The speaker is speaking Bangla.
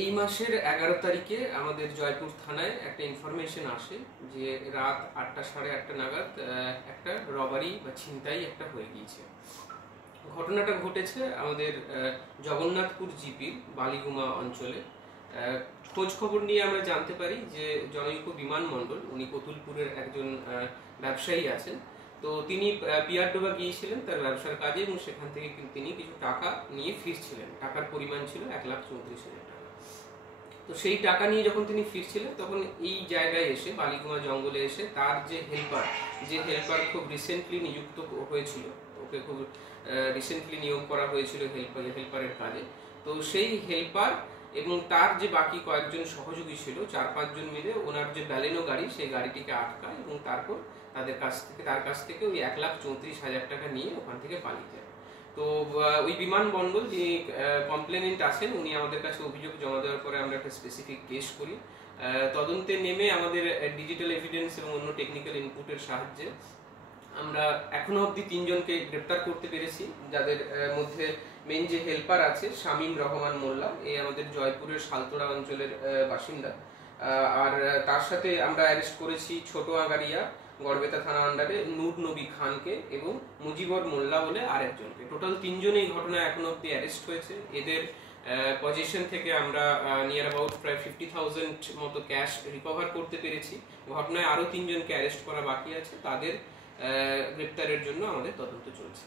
এই মাসের 11 তারিখে আমাদের জয়পুর থানায় একটা ইনফরমেশন আসে যে রাত 8টা সাড়ে 8টা নাগাদ একটা রবারি বা ছিনতাই একটা হয়ে গিয়েছে। ঘটনাটা ঘটেছে আমাদের জগন্নাথপুর জিপির বালিগুমা অঞ্চলে। খোঁজ খবর নিয়ে আমরা জানতে পারি যে জনৈক বিমান মণ্ডল, উনি কতুলপুরের একজন ব্যবসায়ী আছেন। তো তিনি পিয়ারডোবা গিয়েছিলেন তার ব্যবসার কাজে এবং সেখান থেকে তিনি কিছু টাকা নিয়ে ফিরছিলেন। টাকার পরিমাণ ছিল 1,34,000 টাকা। তো সেই টাকা নিয়ে যখন তিনি ফিরছিলেন তখন এই জায়গায় এসে, বালিগুমা জঙ্গলে এসে, তার যে হেল্পার খুব রিসেন্টলি নিযুক্ত হয়েছিল, ওকে খুব রিসেন্টলি নিয়োগ করা হয়েছিল হেল্পারের কাজে। তো সেই হেল্পার এবং তার যে বাকি কয়েকজন সহযোগী ছিল, 4-5 জন মিলে ওনার যে ব্যালেনো গাড়ি, সেই গাড়িটিকে আটকায় এবং তারপর তার কাছ থেকে ওই 1,34,000 টাকা নিয়ে ওখান থেকে পালিয়ে যায়। তো ওই বিমান মণ্ডল যিনি কমপ্লেনেন্ট আছেন, উনি আমাদের কাছে অভিযোগ জমা দেওয়ার পরে আমরা একটা স্পেসিফিক কেস করি। তদন্তে নেমে আমাদের ডিজিটাল এভিডেন্স এবং অন্য টেকনিক্যাল ইনপুটের সাহায্যে আমরা এখনো অবধি 3 জনকে গ্রেপ্তার করতে পেরেছি, যাদের মধ্যে মেন যে হেল্পার আছে শামীম রহমান মোল্লা, এই আমাদের জয়পুরের শালতোড়া অঞ্চলের বাসিন্দা। আর তার সাথে আমরা অ্যারেস্ট করেছি ছোট আগারিয়া গড়বেতা থানা আন্ডারে নূর নবী খানকে এবং মুজিবর মোল্লা বলে আরেকজনকে। টোটাল 3 জন এই ঘটনায় এখনো অবধি অ্যারেস্ট হয়েছে। এদের পজিশন থেকে আমরা নিয়ার অ্যাবাউট প্রায় 50,000 মতো ক্যাশ রিকভার করতে পেরেছি। ঘটনায় আরো 3 জনকে অ্যারেস্ট করা বাকি আছে, তাদের গ্রেপ্তারের জন্য আমাদের তদন্ত চলছে।